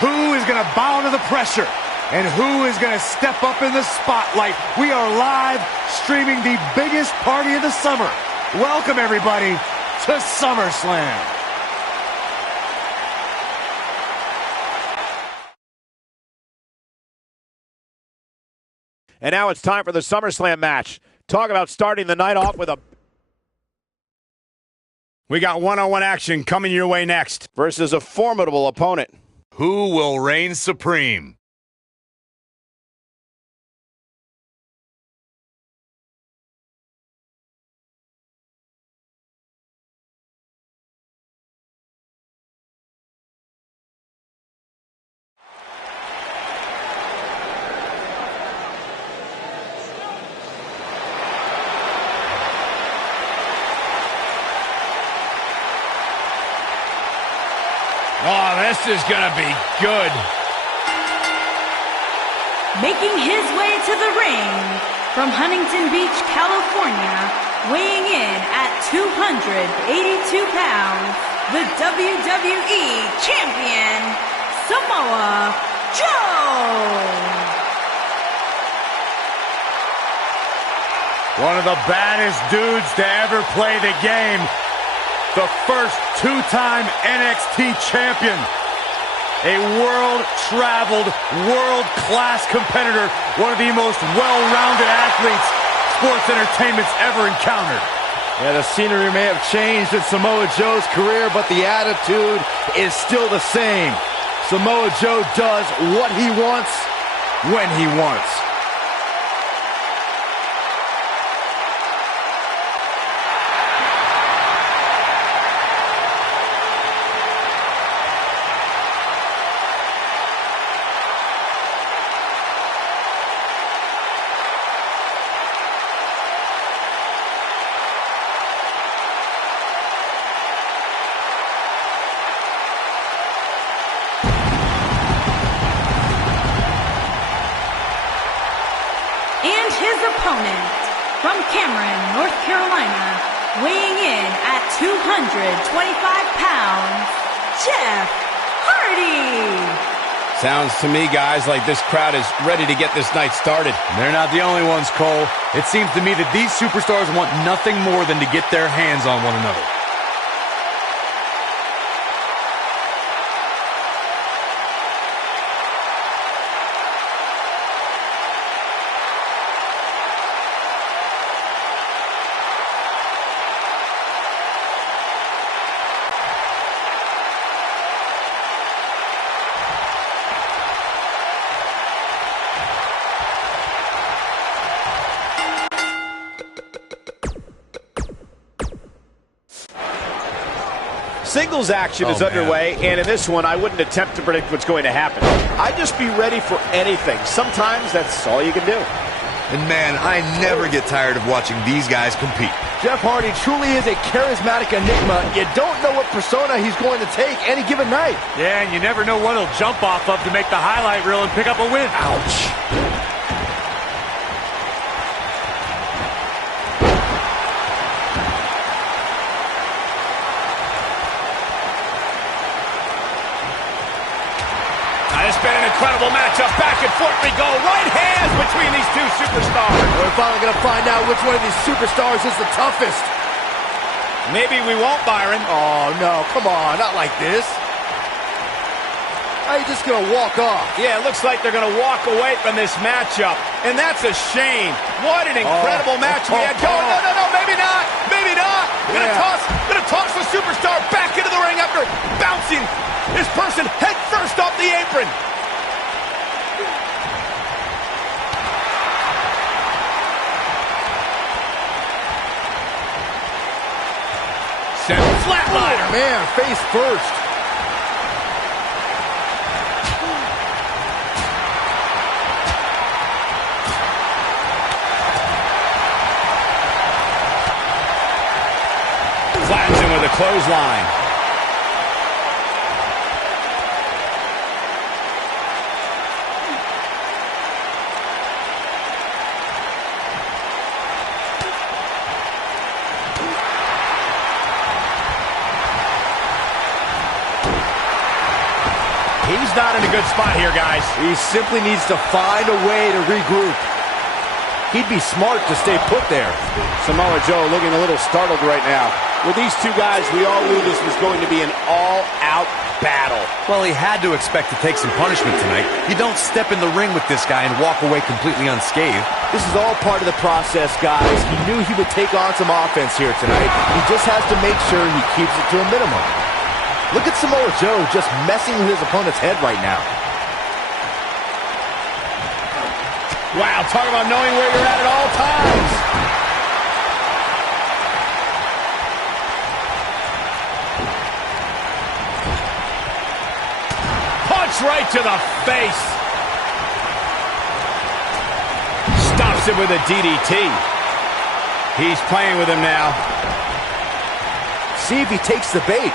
Who is going to bow to the pressure? And who is going to step up in the spotlight? We are live streaming the biggest party of the summer. Welcome, everybody, to Summerslam. And now it's time for the SummerSlam match. Talk about starting the night off with a... We got one-on-one action coming your way next. Versus a formidable opponent. Who will reign supreme? Oh, this is gonna be good. Making his way to the ring from Huntington Beach, California, weighing in at 282 pounds, the WWE Champion, Samoa Joe. One of the baddest dudes to ever play the game. The first two-time NXT champion. A world-traveled, world-class competitor. One of the most well-rounded athletes sports entertainment's ever encountered. Yeah, the scenery may have changed in Samoa Joe's career, but the attitude is still the same. Samoa Joe does what he wants, when he wants. And his opponent, from Cameron, North Carolina, weighing in at 225 pounds, Jeff Hardy. Sounds to me, guys, like this crowd is ready to get this night started. They're not the only ones, Cole. It seems to me that these superstars want nothing more than to get their hands on one another. Singles action is underway, and in this one, I wouldn't attempt to predict what's going to happen. I'd just be ready for anything. Sometimes that's all you can do. And man, I never get tired of watching these guys compete. Jeff Hardy truly is a charismatic enigma. You don't know what persona he's going to take any given night. Yeah, and you never know what he'll jump off of to make the highlight reel and pick up a win. Ouch. It's been an incredible matchup. Back and forth we go. Right hands between these two superstars. We're finally going to find out which one of these superstars is the toughest. Maybe we won't, Byron. Oh, no. Come on. Not like this. How are you just going to walk off? Yeah, it looks like they're going to walk away from this matchup. And that's a shame. What an incredible match we had going. No, maybe not. Maybe not. Gonna toss the superstar back into the ring after bouncing his person head first off the apron. Flatliner. Oh, man, face first. Flattens him with a clothesline. He's not in a good spot here, guys. He simply needs to find a way to regroup. He'd be smart to stay put there. Samoa Joe looking a little startled right now. With these two guys, we all knew this was going to be an all-out battle. Well, he had to expect to take some punishment tonight. You don't step in the ring with this guy and walk away completely unscathed. This is all part of the process, guys. He knew he would take on some offense here tonight. He just has to make sure he keeps it to a minimum. Look at Samoa Joe just messing with his opponent's head right now. Wow, talk about knowing where you're at all times. Punch right to the face. Stops him with a DDT. He's playing with him now. See if he takes the bait.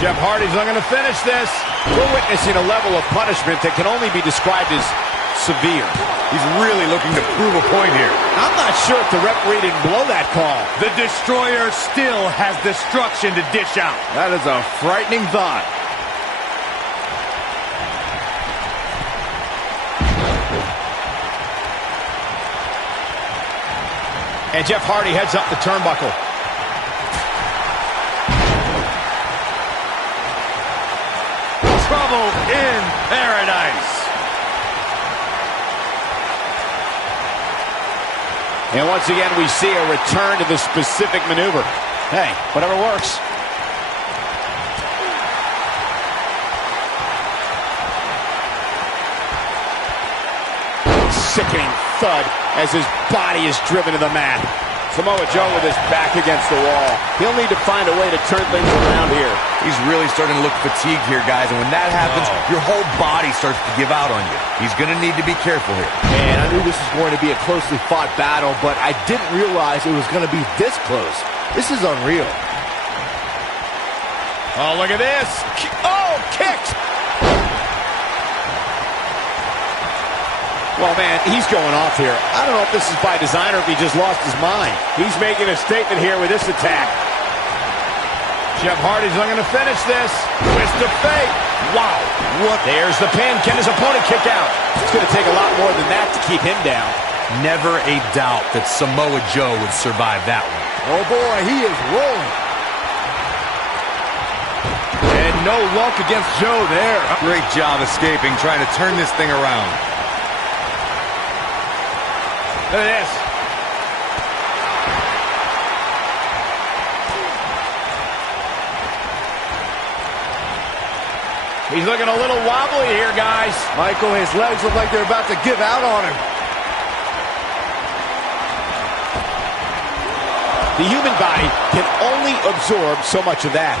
Jeff Hardy's not going to finish this. We're witnessing a level of punishment that can only be described as severe. He's really looking to prove a point here. I'm not sure if the referee didn't blow that call. The Destroyer still has destruction to dish out. That is a frightening thought. And Jeff Hardy heads up the turnbuckle. Trouble in paradise. And once again, we see a return to the specific maneuver. Hey, whatever works. Sickening thud as his body is driven to the mat. Samoa Joe with his back against the wall. He'll need to find a way to turn things around here. He's really starting to look fatigued here, guys, and when that happens, your whole body starts to give out on you. He's going to need to be careful here. Man, I knew this was going to be a closely fought battle, but I didn't realize it was going to be this close. This is unreal. Oh, look at this. Oh, kicked. Well, man, he's going off here. I don't know if this is by design or if he just lost his mind. He's making a statement here with this attack. Jeff Hardy's not going to finish this. Twist of fate. Wow. What? There's the pin. Can his opponent kick out? It's going to take a lot more than that to keep him down. Never a doubt that Samoa Joe would survive that one. Oh, boy, he is rolling. And no luck against Joe there. Great job escaping, trying to turn this thing around. Look at this. He's looking a little wobbly here, guys. Michael, his legs look like they're about to give out on him. The human body can only absorb so much of that.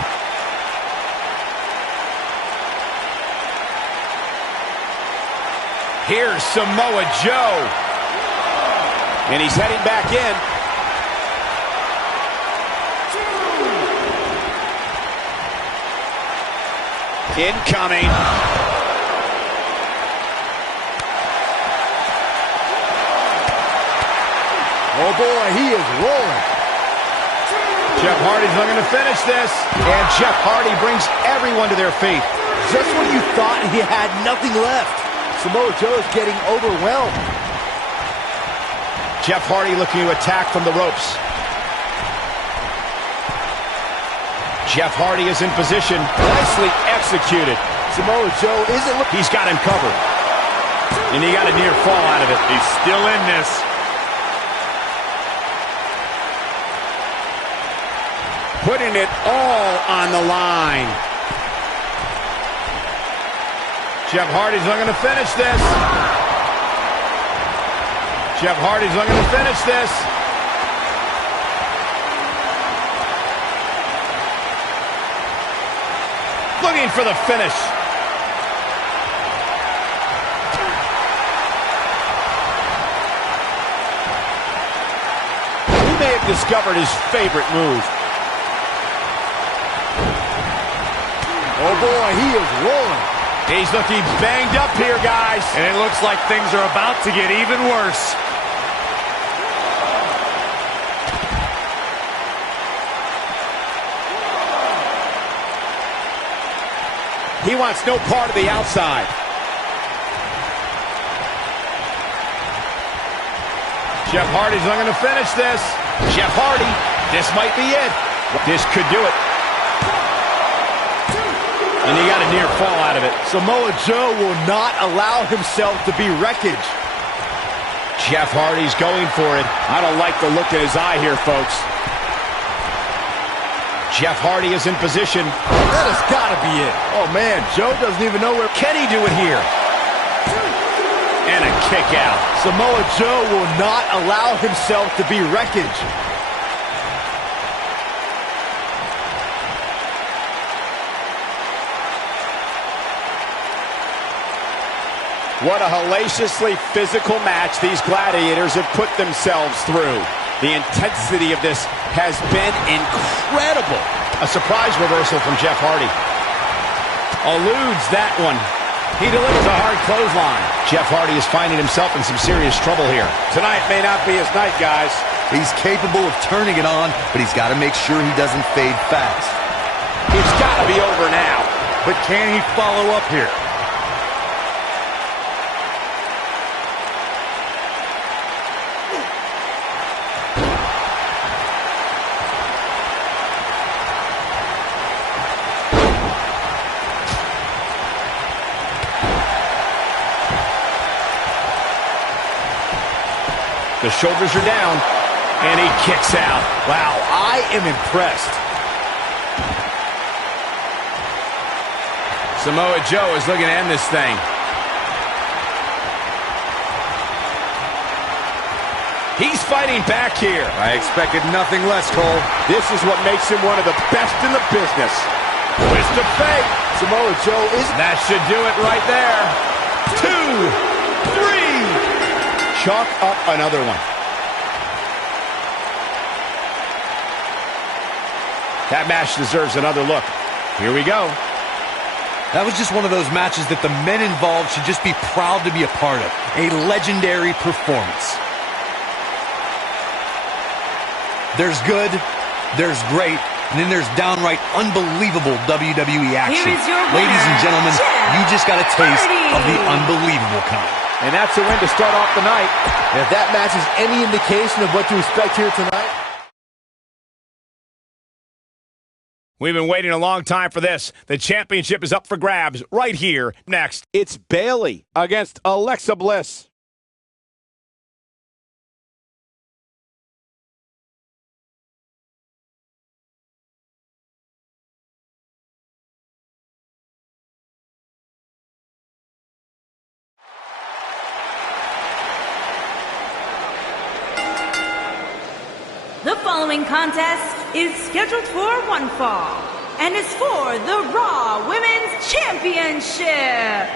Here's Samoa Joe. And he's heading back in. Incoming. Oh, boy, he is rolling. Jeff Hardy's looking to finish this. And Jeff Hardy brings everyone to their feet. Just when you thought he had nothing left, Samoa Joe is getting overwhelmed. Jeff Hardy looking to attack from the ropes. Jeff Hardy is in position. Nicely executed. Samoa Joe isn't looking. He's got him covered. And he got a near fall out of it. He's still in this. Putting it all on the line. Jeff Hardy's looking to finish this. Jeff Hardy's looking to finish this. Looking for the finish. He may have discovered his favorite move. Oh, boy, he is rolling. He's looking banged up here, guys. And it looks like things are about to get even worse. He wants no part of the outside. Jeff Hardy's not going to finish this. Jeff Hardy, this might be it. This could do it. And he got a near fall out of it. Samoa Joe will not allow himself to be wreckage. Jeff Hardy's going for it. I don't like the look in his eye here, folks. Jeff Hardy is in position. That has got to be it. Oh, man, Joe doesn't even know where. Can he do it here? And a kick out. Samoa Joe will not allow himself to be wreckage. What a hellaciously physical match these gladiators have put themselves through. The intensity of this has been incredible. A surprise reversal from Jeff Hardy. Eludes that one. He delivers a hard clothesline. Jeff Hardy is finding himself in some serious trouble here. Tonight may not be his night, guys. He's capable of turning it on, but he's got to make sure he doesn't fade fast. It's got to be over now. But can he follow up here? The shoulders are down, and he kicks out. Wow, I am impressed. Samoa Joe is looking to end this thing. He's fighting back here. I expected nothing less, Cole. This is what makes him one of the best in the business. Twist of fate. Samoa Joe is... That should do it right there. 2, 3. Chalk up another one. That match deserves another look. Here we go. That was just one of those matches that the men involved should just be proud to be a part of. A legendary performance. There's good, there's great, and then there's downright unbelievable WWE action. Here is your winner, ladies and gentlemen, Jeff you just got a taste Hardy. of the unbelievable kind. And that's a win to start off the night. And if that match is any indication of what to expect here tonight... We've been waiting a long time for this. The championship is up for grabs right here. Next, it's Bayley against Alexa Bliss. The following contest is scheduled for one fall and is for the Raw Women's Championship.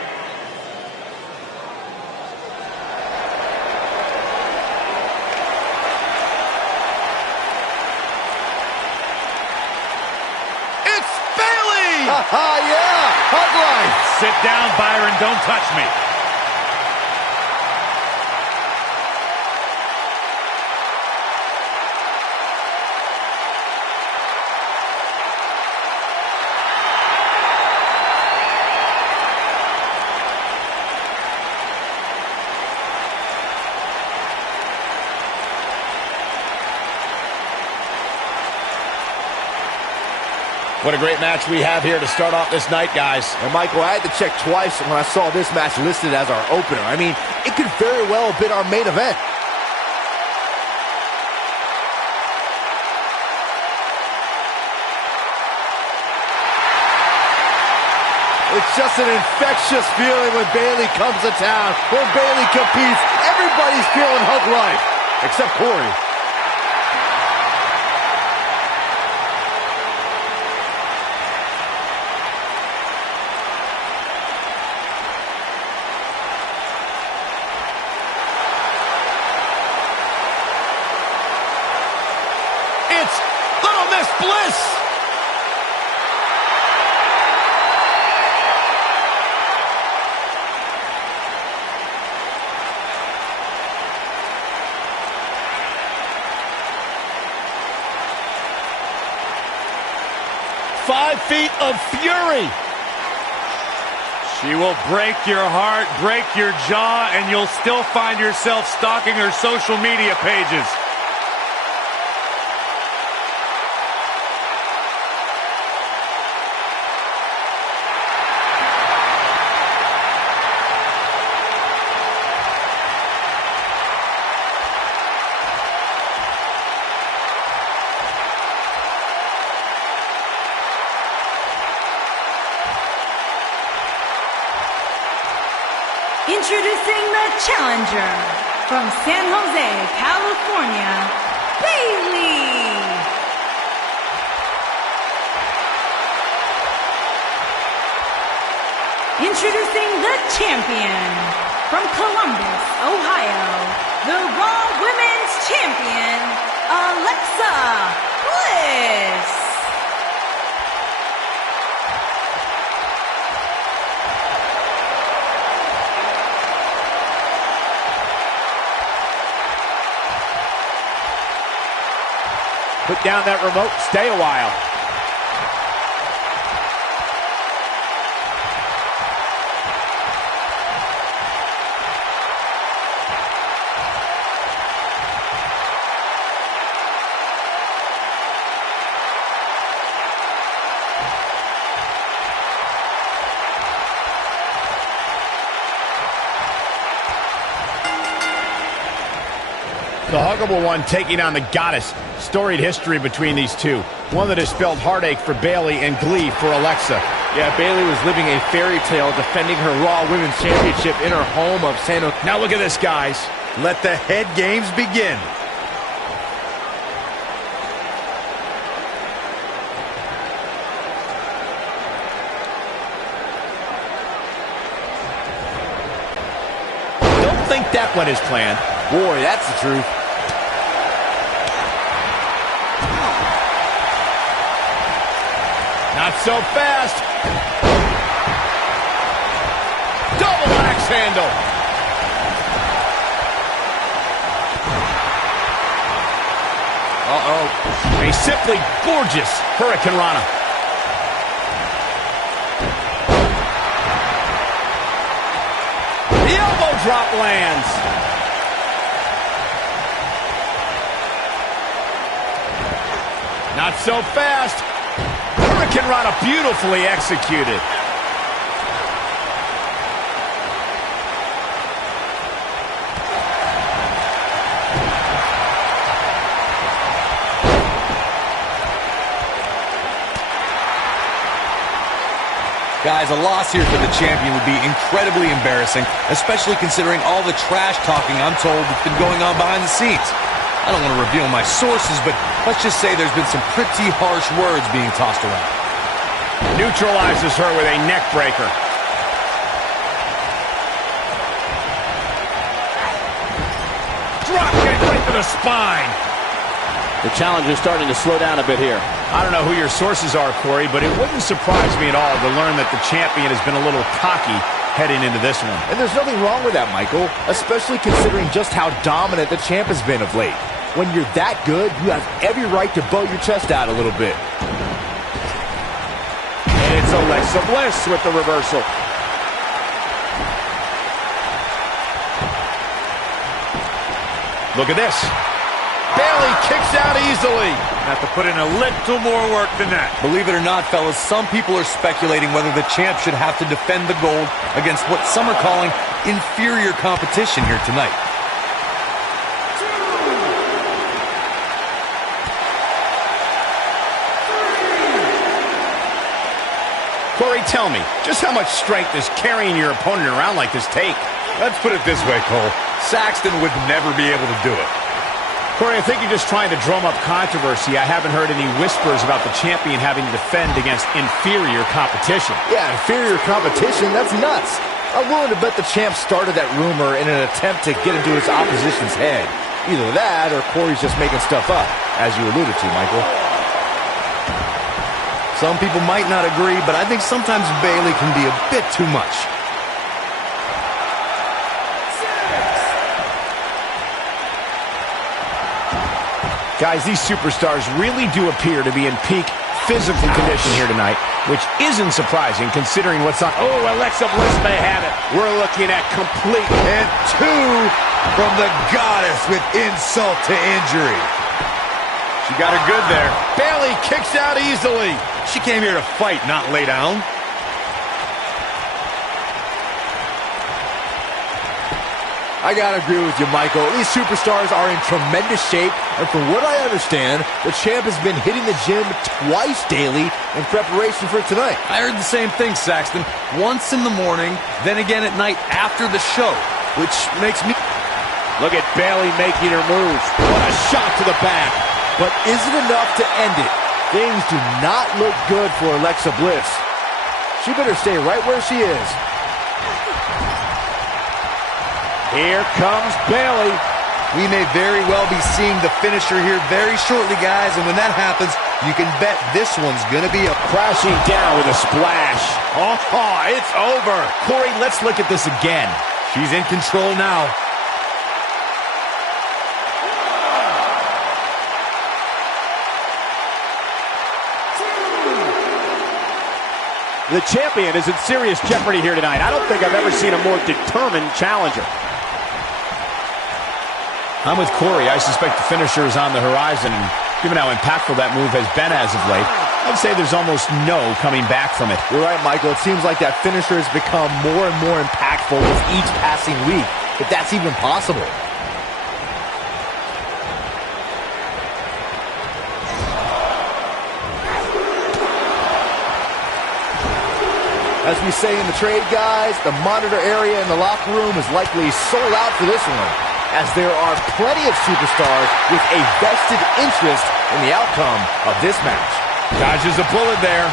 It's Bayley! yeah! Hug line! Sit down, Byron. Don't touch me. What a great match we have here to start off this night, guys. And Michael, I had to check twice when I saw this match listed as our opener. I mean, it could very well have been our main event. It's just an infectious feeling when Bayley comes to town. When Bayley competes, everybody's feeling hug life, except Corey. It's Little Miss Bliss! "5 feet of fury." She will break your heart, break your jaw, and you'll still find yourself stalking her social media pages. Introducing the challenger from San Jose, California, Bayley. Introducing the champion from Columbus, Ohio, the Raw Women's Champion, Alexa Bliss. Put down that remote, stay a while. The huggable one taking on the goddess. Storied history between these two. One that has spelled heartache for Bayley and glee for Alexa. Yeah, Bayley was living a fairy tale defending her Raw Women's Championship in her home of San Jose. Now look at this, guys. Let the head games begin. Don't think that went as planned. Boy, that's the truth. Not so fast. Double axe handle. Uh-oh. A simply gorgeous Hurricane Rana. The elbow drop lands. Not so fast. Hurricane Rana beautifully executed. Guys, a loss here for the champion would be incredibly embarrassing, especially considering all the trash talking I'm told that's been going on behind the scenes. I don't want to reveal my sources, but let's just say there's been some pretty harsh words being tossed around. Neutralizes her with a neck breaker. Drop kick right to the spine. The challenger's starting to slow down a bit here. I don't know who your sources are, Corey, but it wouldn't surprise me at all to learn that the champion has been a little cocky heading into this one. And there's nothing wrong with that, Michael, especially considering just how dominant the champ has been of late. When you're that good, you have every right to bow your chest out a little bit. And it's Alexa Bliss with the reversal. Look at this. Bayley kicks out easily. Have to put in a little more work than that. Believe it or not, fellas, some people are speculating whether the champ should have to defend the gold against what some are calling inferior competition here tonight. Corey, tell me, just how much strength does carrying your opponent around like this take? Let's put it this way, Cole. Saxton would never be able to do it. Corey, I think you're just trying to drum up controversy. I haven't heard any whispers about the champion having to defend against inferior competition. Yeah, inferior competition, that's nuts. I'm willing to bet the champ started that rumor in an attempt to get into his opposition's head. Either that or Corey's just making stuff up, as you alluded to, Michael. Some people might not agree, but I think sometimes Bayley can be a bit too much. Guys, these superstars really do appear to be in peak physical condition here tonight, which isn't surprising considering what's on. Oh, Alexa Bliss may have it. We're looking at complete. And 2 from the goddess with insult to injury. She got her good there. Bayley kicks out easily. She came here to fight, not lay down. I gotta agree with you, Michael. These superstars are in tremendous shape, and from what I understand, the champ has been hitting the gym twice daily in preparation for tonight. I heard the same thing, Saxton. Once in the morning, then again at night after the show, which makes me... Look at Bayley making her moves. What a shot to the back. But is it enough to end it? Things do not look good for Alexa Bliss. She better stay right where she is. Here comes Bayley. We may very well be seeing the finisher here very shortly, guys, and when that happens, you can bet this one's going to be a... Crashing down with a splash. Oh, it's over. Corey, let's look at this again. She's in control now. The champion is in serious jeopardy here tonight. I don't think I've ever seen a more determined challenger. I'm with Corey. I suspect the finisher is on the horizon, and given how impactful that move has been as of late, I'd say there's almost no coming back from it. You're right, Michael. It seems like that finisher has become more and more impactful with each passing week, if that's even possible. As we say in the trade, guys, the monitor area in the locker room is likely sold out for this one, as there are plenty of superstars with a vested interest in the outcome of this match. Dodges a bullet there.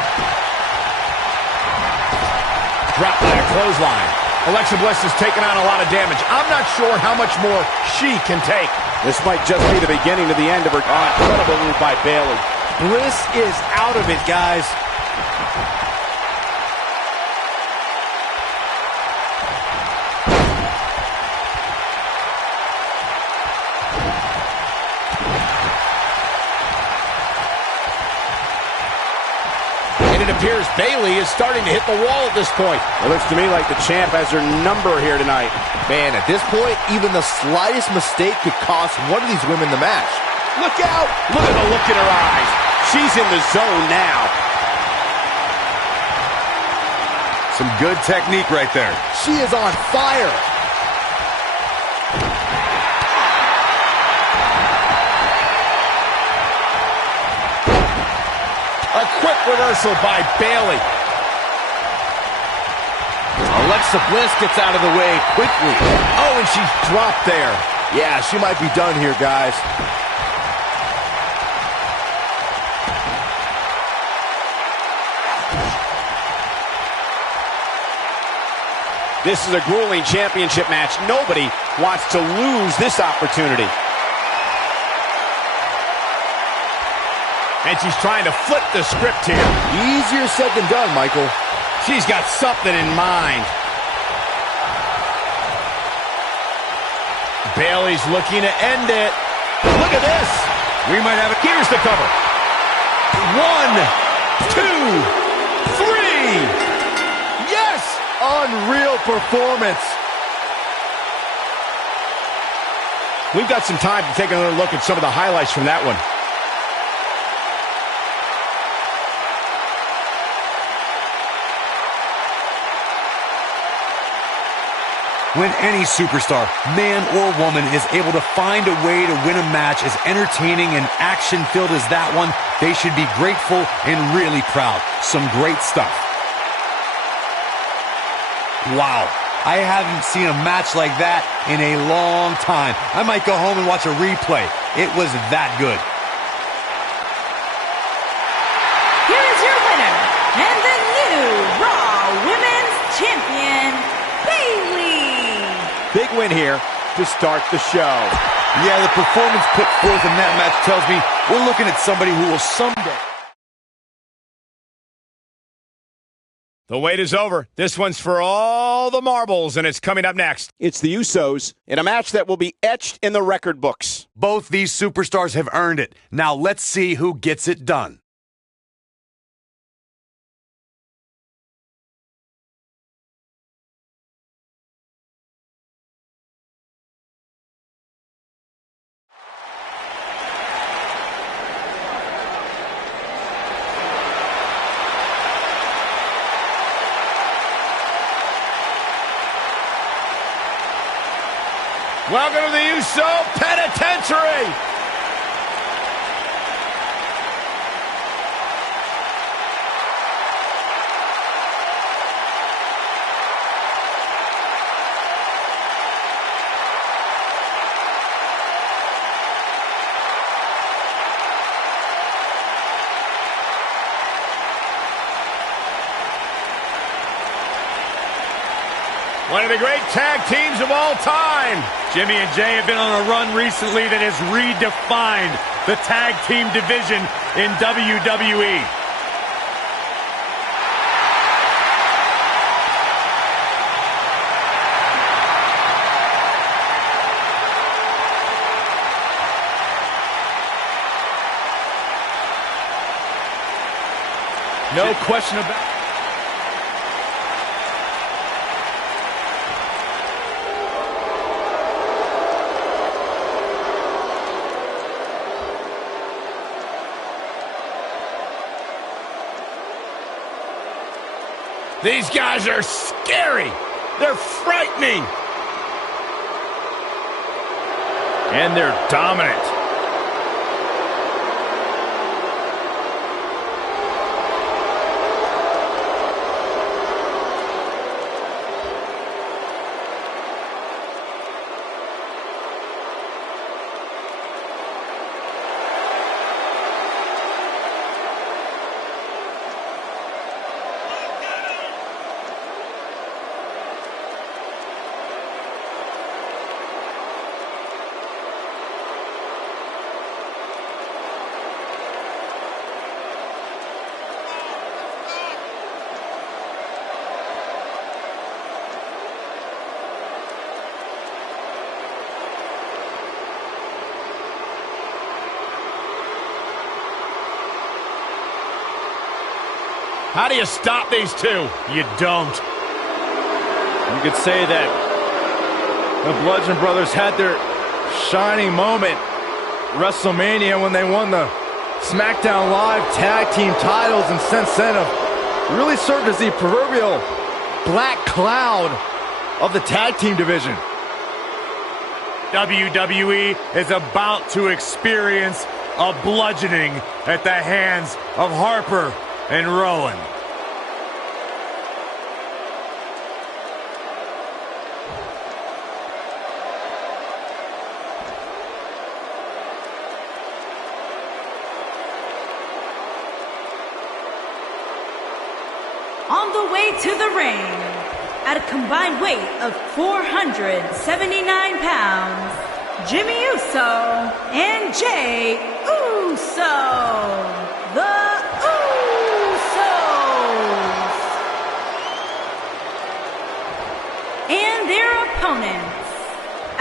Dropped by a clothesline. Alexa Bliss has taken on a lot of damage. I'm not sure how much more she can take. This might just be the beginning to the end of her incredible move by Bayley. Bliss is out of it, guys. It appears Bayley is starting to hit the wall at this point. It looks to me like the champ has her number here tonight. Man, at this point, even the slightest mistake could cost one of these women the match. Look out! Look at the look in her eyes. She's in the zone now. Some good technique right there. She is on fire. A quick reversal by Bayley. Alexa Bliss gets out of the way quickly. Oh, and she's dropped there. Yeah, she might be done here, guys. This is a grueling championship match. Nobody wants to lose this opportunity. And she's trying to flip the script here. Easier said than done, Michael. She's got something in mind. Bayley's looking to end it. Look at this. We might have it. Here's the cover. 1, 2, 3. Yes! Unreal performance. We've got some time to take another look at some of the highlights from that one. When any superstar, man or woman, is able to find a way to win a match as entertaining and action-filled as that one, they should be grateful and really proud. Some great stuff. Wow. I haven't seen a match like that in a long time. I might go home and watch a replay. It was that good. Here is your winner, and the new Raw Women's Champion, Bayley. Big win here to start the show. Yeah, the performance put forth in that match tells me we're looking at somebody who will someday... The wait is over. This one's for all the marbles, and it's coming up next. It's the Usos in a match that will be etched in the record books. Both these superstars have earned it. Now let's see who gets it done. Welcome to the Uso Penitentiary. One of the great tag teams of all time. Jimmy and Jay have been on a run recently that has redefined the tag team division in WWE. No question about it. These guys are scary. They're frightening. And they're dominant. How do you stop these two? You don't. You could say that the Bludgeon Brothers had their shining moment WrestleMania when they won the SmackDown Live Tag Team titles, and since then have really served as the proverbial black cloud of the tag team division. WWE is about to experience a bludgeoning at the hands of Harper and Rowan. On the way to the ring, at a combined weight of 479 pounds, Jimmy Uso and Jay Uso. The and their opponents,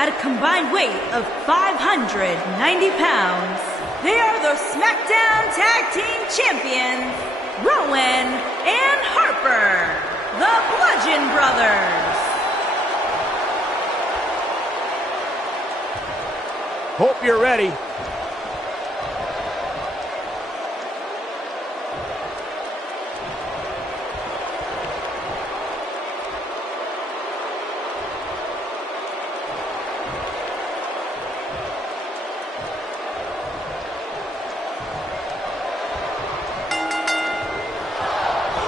at a combined weight of 590 pounds, they are the SmackDown Tag Team Champions, Rowan and Harper, the Bludgeon Brothers. Hope you're ready.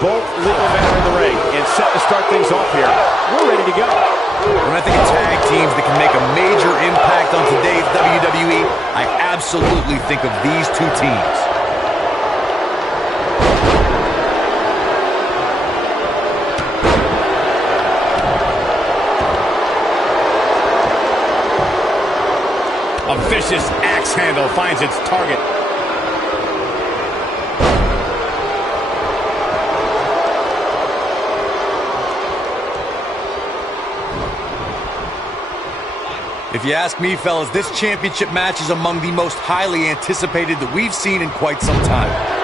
Both legal men are in the ring and set to start things off here. We're ready to go. When I think of tag teams that can make a major impact on today's WWE, I absolutely think of these two teams. A vicious axe handle finds its target. If you ask me, fellas, this championship match is among the most highly anticipated that we've seen in quite some time.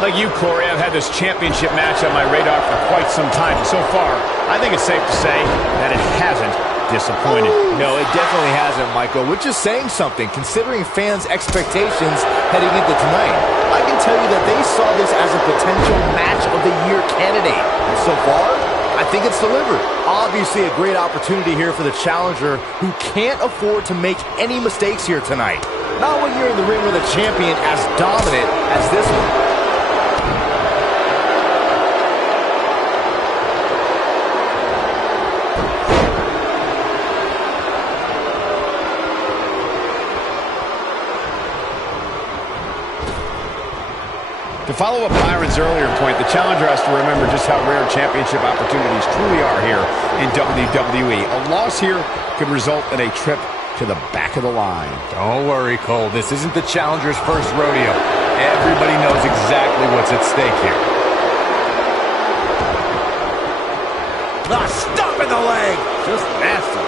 Like you, Corey, I've had this championship match on my radar for quite some time. And so far, I think it's safe to say that it hasn't disappointed. No, it definitely hasn't, Michael, which is saying something, considering fans' expectations heading into tonight. I can tell you that they saw this as a potential match of the year candidate. And so far, I think it's delivered. Obviously, a great opportunity here for the challenger who can't afford to make any mistakes here tonight. Not when you're in the ring with a champion as dominant as this one. To follow up Byron's earlier point, the challenger has to remember just how rare championship opportunities truly are here in WWE. A loss here could result in a trip to the back of the line. Don't worry, Cole. This isn't the challenger's first rodeo. Everybody knows exactly what's at stake here. Stop in the leg. Just nasty.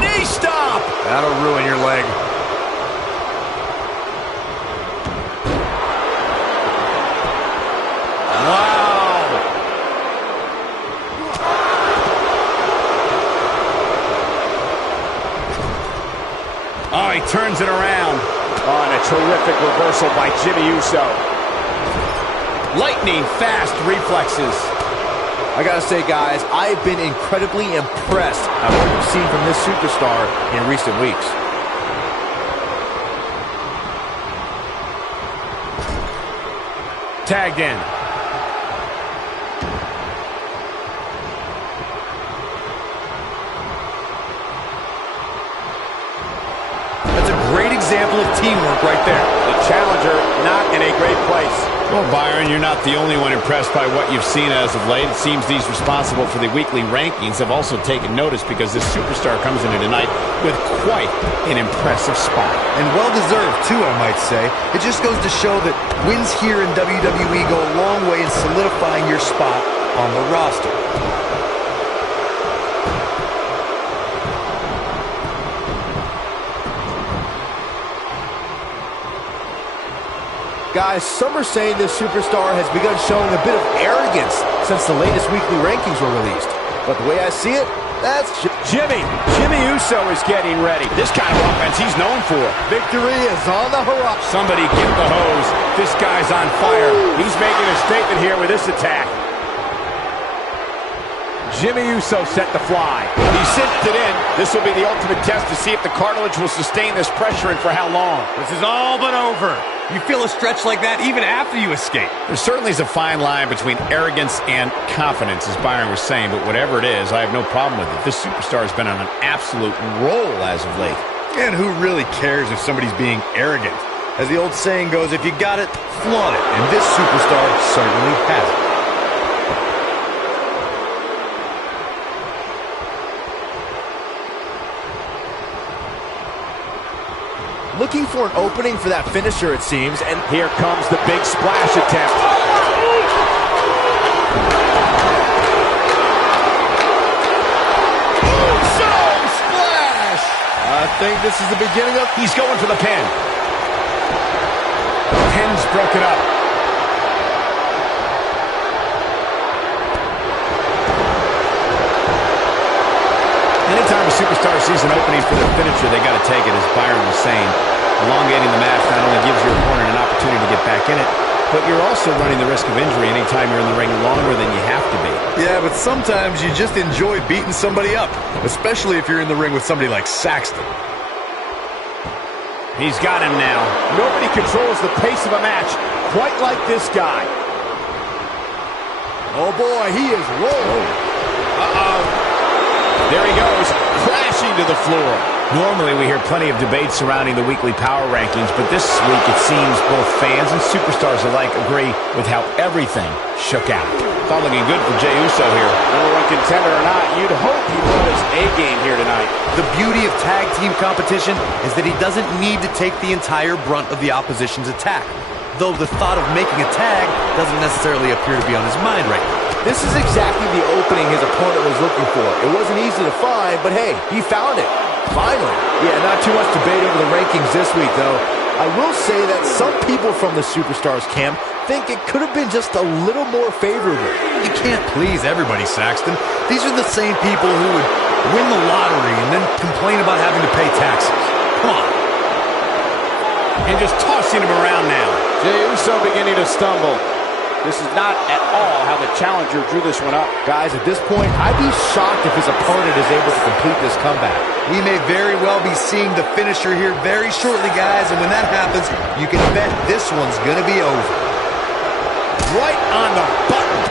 Knee stop. That'll ruin your leg. Oh, he turns it around. Oh, and a terrific reversal by Jimmy Uso. Lightning fast reflexes. I gotta say, guys, I've been incredibly impressed at what we've seen from this superstar in recent weeks. Tagged in. Great example of teamwork right there. The challenger not in a great place. Well, Byron, you're not the only one impressed by what you've seen as of late. It seems these responsible for the weekly rankings have also taken notice because this superstar comes into tonight with quite an impressive spot. And well-deserved, too, I might say. It just goes to show that wins here in WWE go a long way in solidifying your spot on the roster. Guys, some are saying this superstar has begun showing a bit of arrogance since the latest weekly rankings were released. But the way I see it, that's Jimmy Uso is getting ready. This kind of offense he's known for. victory is on the horizon. Somebody get the hose. This guy's on fire. He's making a statement here with this attack. Jimmy Uso set to fly. He cinched it in. This will be the ultimate test to see if the cartilage will sustain this pressure and for how long. This is all but over. You feel a stretch like that even after you escape. There certainly is a fine line between arrogance and confidence, as Byron was saying, but whatever it is, I have no problem with it. This superstar has been on an absolute roll as of late. And who really cares if somebody's being arrogant? As the old saying goes, if you got it, flaunt it. And this superstar certainly has it. Looking for an opening for that finisher, it seems, and here comes the big splash attempt. Splash! I think this is the beginning of... He's going for the pin. Pin's broken up. Anytime a superstar sees an opening for their finisher, they got to take it, as Byron was saying. Elongating the match not only gives your opponent an opportunity to get back in it, but you're also running the risk of injury anytime you're in the ring longer than you have to be. Yeah, but sometimes you just enjoy beating somebody up, especially if you're in the ring with somebody like Saxton. He's got him now. Nobody controls the pace of a match quite like this guy. Oh boy, he is rolling. Uh-oh. There he goes, crashing to the floor. Normally, we hear plenty of debate surrounding the weekly power rankings, but this week it seems both fans and superstars alike agree with how everything shook out. It's not looking good for Jey Uso here. Number one contender or not, you'd hope he brought his A game here tonight. The beauty of tag team competition is that he doesn't need to take the entire brunt of the opposition's attack, though the thought of making a tag doesn't necessarily appear to be on his mind right now. This is exactly the opening his opponent was looking for. It wasn't easy to find, but hey, he found it. Finally. Yeah, not too much debate over the rankings this week, though. I will say that some people from the Superstars camp think it could have been just a little more favorable. You can't please everybody, Saxton. These are the same people who would win the lottery and then complain about having to pay taxes. Come on. And just tossing him around now. Jey Uso beginning to stumble. This is not at all how the challenger drew this one up. Guys, at this point, I'd be shocked if his opponent is able to complete this comeback. We may very well be seeing the finisher here very shortly, guys, and when that happens, you can bet this one's going to be over. Right on the button.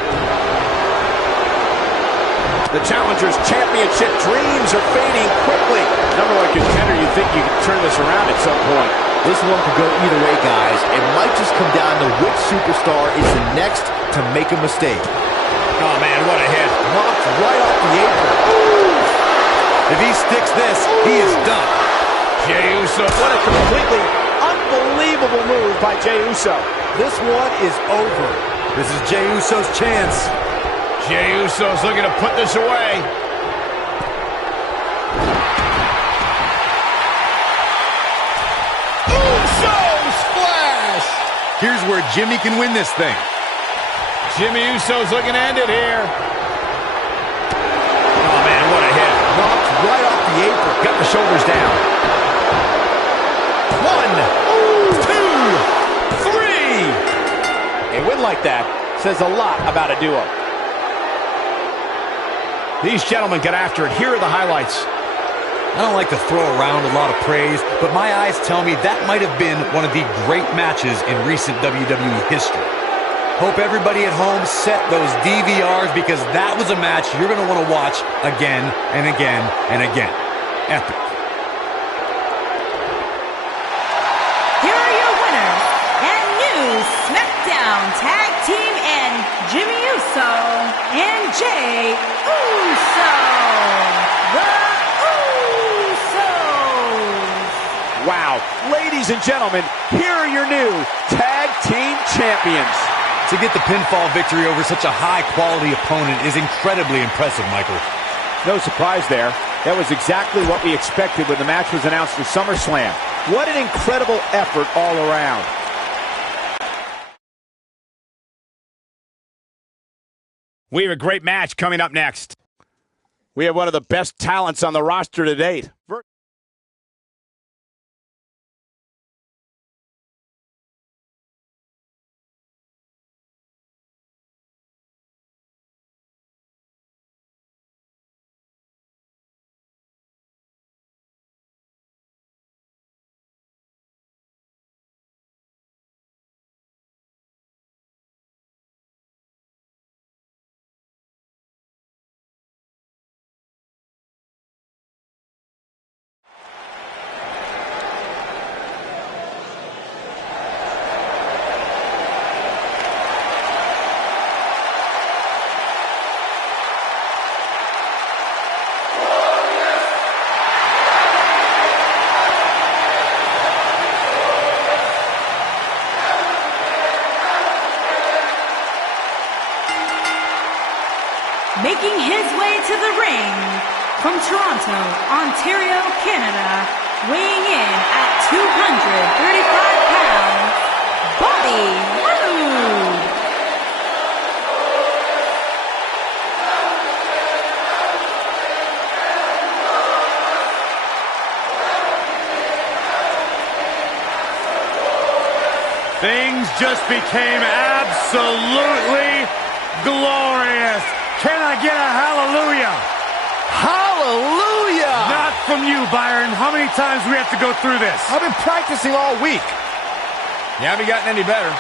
The challenger's championship dreams are fading quickly. Number one contender, you'd think you could turn this around at some point. This one could go either way, guys. It might just come down to which superstar is the next to make a mistake. Oh, man, what a hit. Knocked right off the apron. If he sticks this, he is done. Jey Uso, What a completely unbelievable move by Jey Uso. This one is over. This is Jey Uso's chance. Jey Uso's looking to put this away. Here's where Jimmy can win this thing. Jimmy Uso's looking to end it here. Oh, man, what a hit. Knocked right off the apron. Got the shoulders down. 1, 2, 3. A win like that says a lot about a duo. These gentlemen get after it. Here are the highlights. I don't like to throw around a lot of praise, but my eyes tell me that might have been one of the great matches in recent WWE history. Hope everybody at home set those DVRs because that was a match you're going to want to watch again and again and again. Epic. Here are your winners and new SmackDown Tag Team and Jimmy Uso and Jey Uso. The Wow. Ladies and gentlemen, here are your new Tag Team Champions. To get the pinfall victory over such a high-quality opponent is incredibly impressive, Michael. No surprise there. That was exactly what we expected when the match was announced for Summerslam. What an incredible effort all around. We have a great match coming up next. We have one of the best talents on the roster to date. Making his way to the ring from Toronto, Ontario, Canada, weighing in at 235 pounds, Bobby Roode. Things just became absolutely glorious. Can I get a hallelujah? Hallelujah! Not from you, Byron. How many times do we have to go through this? I've been practicing all week. You haven't gotten any better.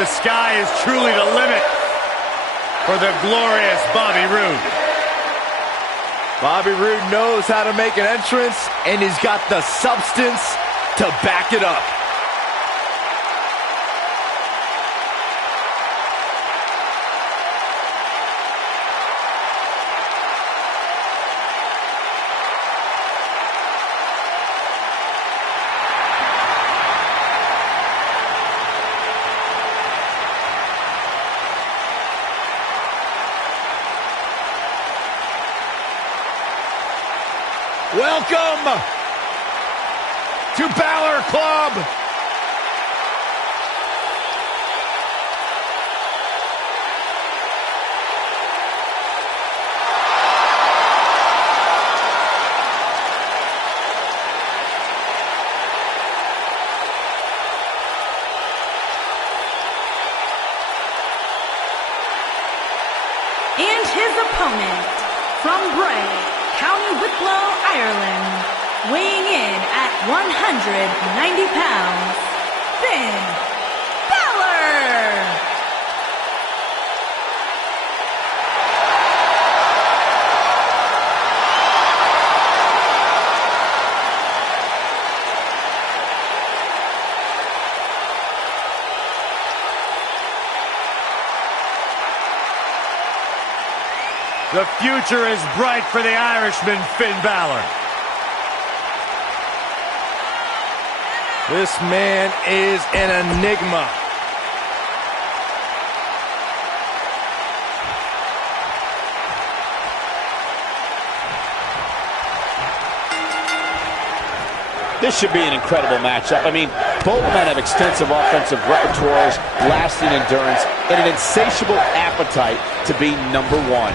the sky is truly the limit for the glorious Bobby Roode. Bobby Roode knows how to make an entrance, and he's got the substance to back it up. Welcome to Balor Club. And his opponent from Bray, County Wicklow, Ireland, weighing in at 190 pounds, Finn Balor! The future is bright for the Irishman, Finn Balor. This man is an enigma. This should be an incredible matchup. I mean, both men have extensive offensive repertoires, lasting endurance, and an insatiable appetite to be number one.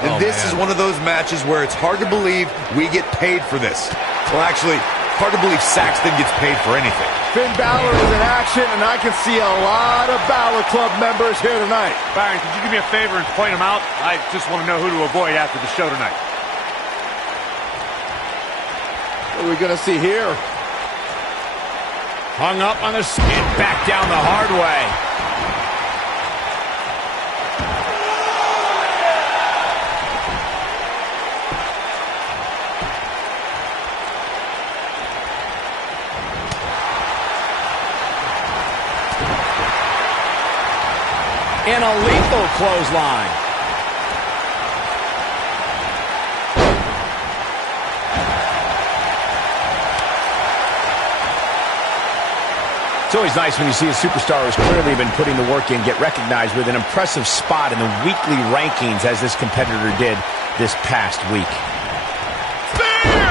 And this is one of those matches where it's hard to believe we get paid for this. Well, actually, hard to believe Saxton gets paid for anything. Finn Balor is in action, and I can see a lot of Balor Club members here tonight. Byron, could you do me a favor and point him out? I just want to know who to avoid after the show tonight. What are we going to see here? Hung up on the skid, back down the hard way. And a lethal clothesline. It's always nice when you see a superstar who's clearly been putting the work in get recognized with an impressive spot in the weekly rankings as this competitor did this past week. Spear!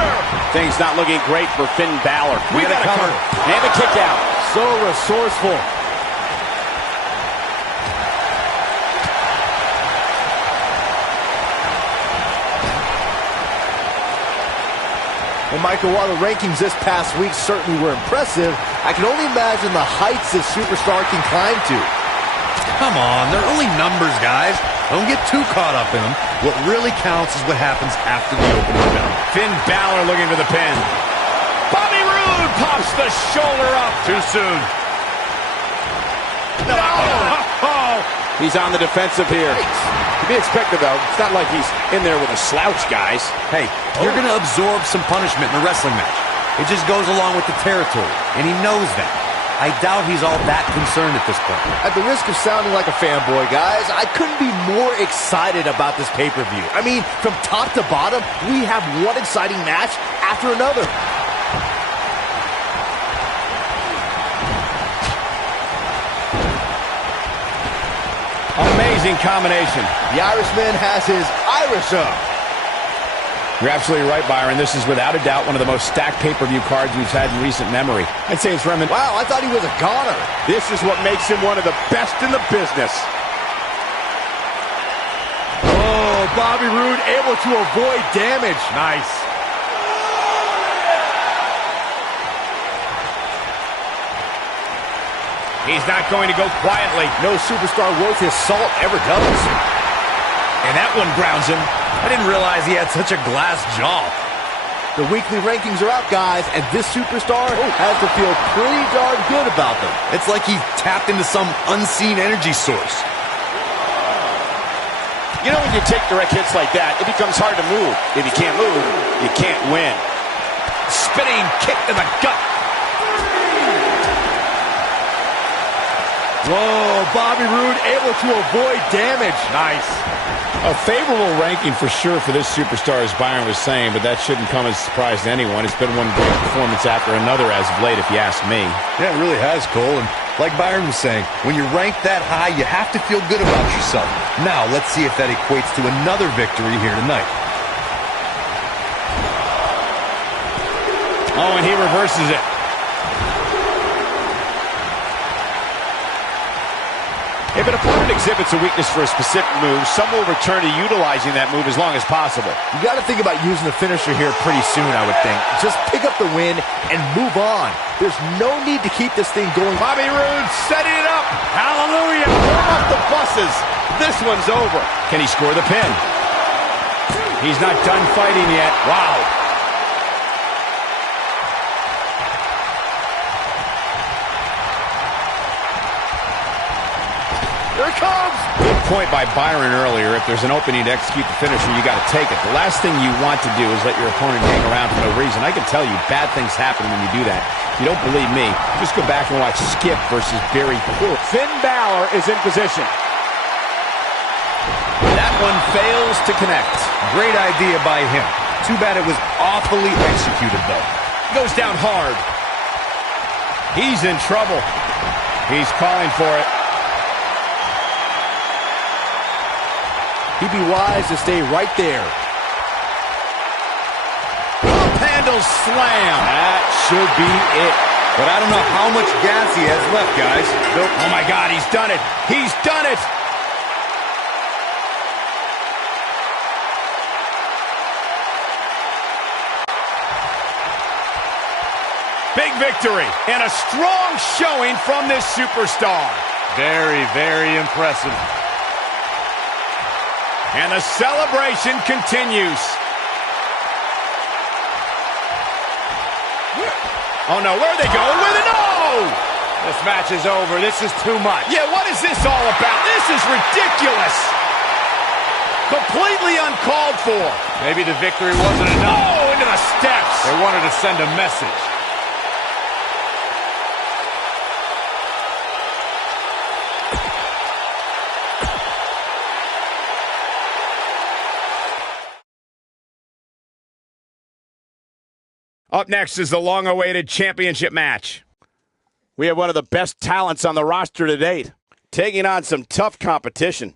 Things not looking great for Finn Balor. We got a cover. And a kick out. So resourceful. Well, Michael, while the rankings this past week certainly were impressive, I can only imagine the heights this superstar can climb to. Come on, they're only numbers, guys. Don't get too caught up in them. What really counts is what happens after the opening bell. Finn Balor looking for the pin. Bobby Roode pops the shoulder up. Too soon. No! Oh! He's on the defensive here. To be expected, though. It's not like he's in there with a slouch, guys. Hey, you're going to absorb some punishment in a wrestling match. It just goes along with the territory, and he knows that. I doubt he's all that concerned at this point. At the risk of sounding like a fanboy, guys, I couldn't be more excited about this pay-per-view. I mean, from top to bottom, we have one exciting match after another. Amazing combination. The Irishman has his Irish up. You're absolutely right, Byron. This is without a doubt one of the most stacked pay-per-view cards we've had in recent memory. I'd say it's reminiscent. Wow, I thought he was a goner. This is what makes him one of the best in the business. Oh, Bobby Roode able to avoid damage. Nice. He's not going to go quietly. No superstar worth his salt ever does. And that one grounds him. I didn't realize he had such a glass jaw. The weekly rankings are out, guys, and this superstar has to feel pretty darn good about them. It's like he tapped into some unseen energy source. You know, when you take direct hits like that, it becomes hard to move. If you can't move, you can't win. Spinning kick to the gut. Whoa, Bobby Roode able to avoid damage. Nice. A favorable ranking for sure for this superstar, as Byron was saying, but that shouldn't come as a surprise to anyone. It's been one great performance after another as of late, if you ask me. Yeah, it really has, Cole. And like Byron was saying, when you're ranked that high, you have to feel good about yourself. Now, let's see if that equates to another victory here tonight. Oh, and he reverses it. If an opponent exhibits a weakness for a specific move, some will return to utilizing that move as long as possible. You got to think about using the finisher here pretty soon, I would think. Just pick up the win and move on. There's no need to keep this thing going. Bobby Roode setting it up. Hallelujah. Warm up the buses. This one's over. Can he score the pin? He's not done fighting yet. Wow. Here it comes! Good point by Byron earlier. If there's an opening to execute the finisher, you got to take it. The last thing you want to do is let your opponent hang around for no reason. I can tell you, bad things happen when you do that. If you don't believe me, just go back and watch Skip versus Barry Cool. Finn Balor is in position. That one fails to connect. Great idea by him. Too bad it was awfully executed, though. Goes down hard. He's in trouble. He's calling for it. He'd be wise to stay right there. Handle slam. That should be it. But I don't know how much gas he has left, guys. Oh, my God, he's done it. He's done it. Big victory and a strong showing from this superstar. Very, very impressive. And the celebration continues. Oh, no, where are they going with it? No! This match is over. This is too much. Yeah, what is this all about? This is ridiculous. Completely uncalled for. Maybe the victory wasn't enough. Oh, into the steps. They wanted to send a message. Up next is the long-awaited championship match. We have one of the best talents on the roster to date, taking on some tough competition.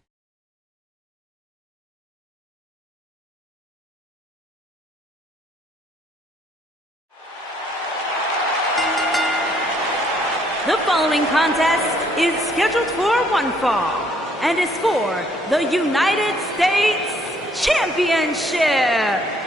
The following contest is scheduled for one fall and is for the United States Championship.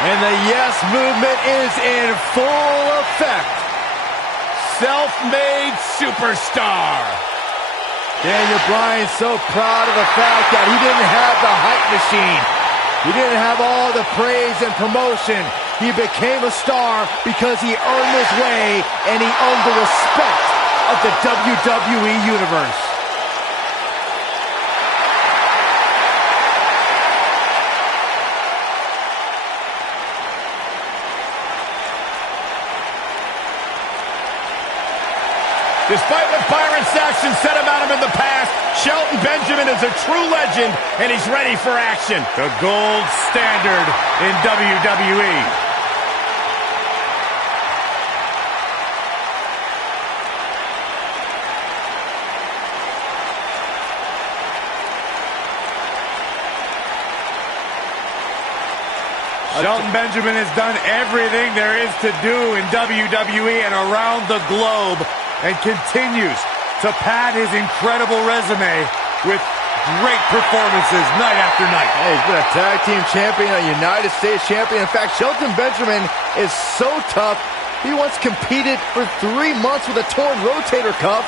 And the yes movement is in full effect. Self-made superstar. Daniel Bryan's so proud of the fact that he didn't have the hype machine. He didn't have all the praise and promotion. He became a star because he earned his way and he earned the respect of the WWE Universe. Despite what Byron Saxton said about him in the past, Shelton Benjamin is a true legend, and he's ready for action. The gold standard in WWE. Shelton Benjamin has done everything there is to do in WWE and around the globe and continues to pad his incredible resume with great performances night after night. Hey, he's been a tag team champion, a United States champion. In fact, Shelton Benjamin is so tough, he once competed for 3 months with a torn rotator cuff.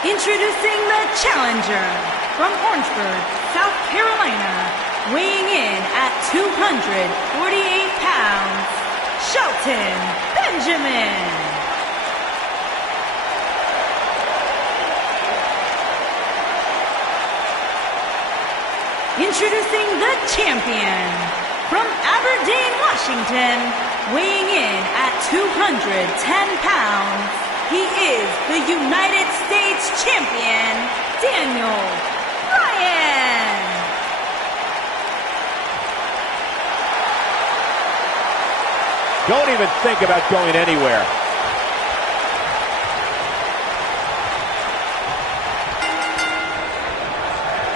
Introducing the challenger from Orangeburg, South Carolina, weighing in at 248 pounds, Shelton Benjamin. Introducing the champion from Aberdeen, Washington, weighing in at 210 pounds. He is the United States champion, Daniel Bryan. Don't even think about going anywhere.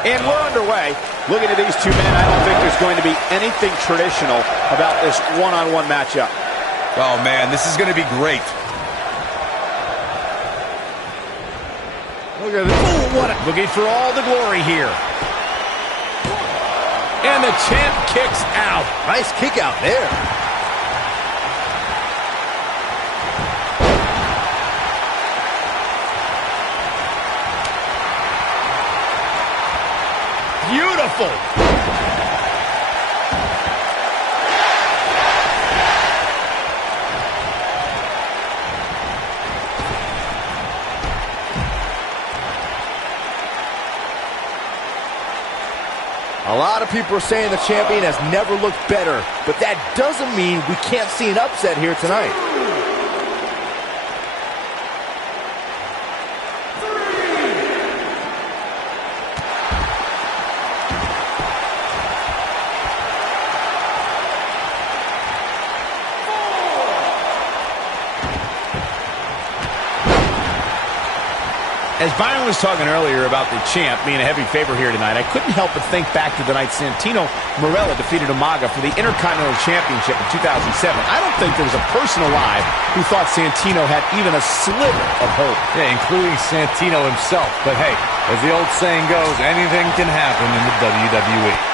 And we're underway. Looking at these two men, I don't think there's going to be anything traditional about this one-on-one matchup. Oh, man, this is going to be great. Look at this. Ooh, looking for all the glory here. And the champ kicks out. Nice kick out there. Beautiful. A lot of people are saying the champion has never looked better, but that doesn't mean we can't see an upset here tonight. As Byron was talking earlier about the champ being a heavy favorite here tonight, I couldn't help but think back to the night Santino Marella defeated Umaga for the Intercontinental Championship in 2007. I don't think there was a person alive who thought Santino had even a sliver of hope. Yeah, including Santino himself. But hey, as the old saying goes, anything can happen in the WWE.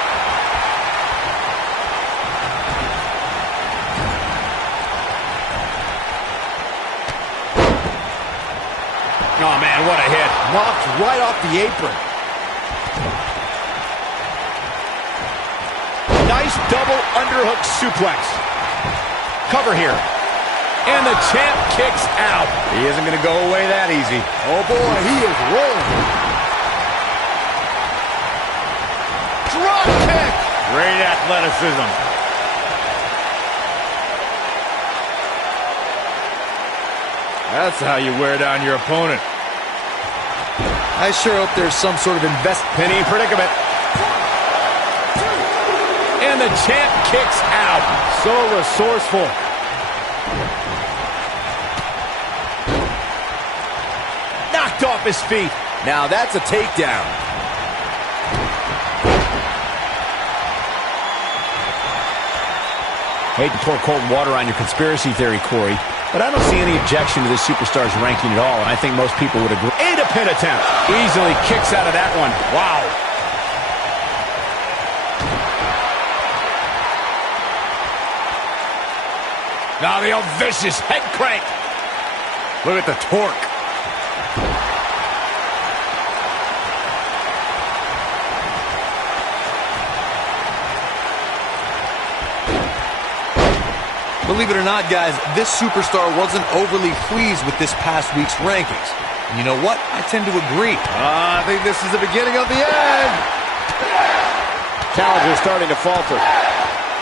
Oh, man, what a hit. Knocked right off the apron. Nice double underhook suplex. Cover here. And the champ kicks out. He isn't going to go away that easy. Oh, boy, he is rolling. Drop kick. Great athleticism. That's how you wear down your opponent. I sure hope there's some sort of Penny predicament. And the champ kicks out. So resourceful. Knocked off his feet. Now that's a takedown. Hate to pour cold water on your conspiracy theory, Corey, but I don't see any objection to this superstar's ranking at all, and I think most people would agree. And a pin attempt. Easily kicks out of that one. Wow. Now the old vicious head crank. Look at the torque. Believe it or not, guys, this superstar wasn't overly pleased with this past week's rankings. And you know what? I tend to agree. I think this is the beginning of the end. Challenger starting to falter.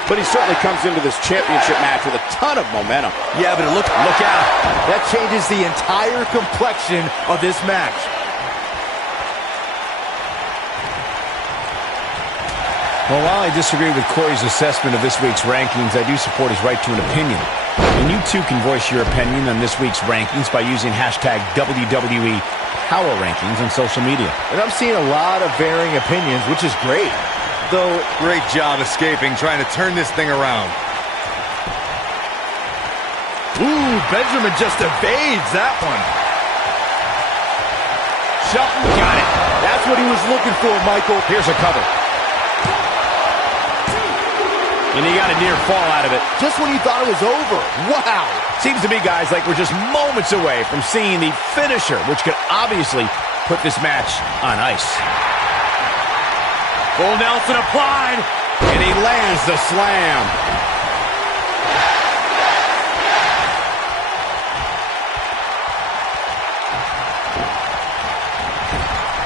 But he certainly comes into this championship match with a ton of momentum. Yeah, but look out. That changes the entire complexion of this match. Well, while I disagree with Corey's assessment of this week's rankings, I do support his right to an opinion. And you too can voice your opinion on this week's rankings by using hashtag WWE Power Rankings on social media. And I'm seeing a lot of varying opinions, which is great. Though, great job escaping, trying to turn this thing around. Ooh, Benjamin just evades that one. Shelton got it. That's what he was looking for, Michael. Here's a cover. And he got a near fall out of it. Just when you thought it was over. Wow. Seems to me, guys, like we're just moments away from seeing the finisher, which could obviously put this match on ice. Full Nelson applied. And he lands the slam.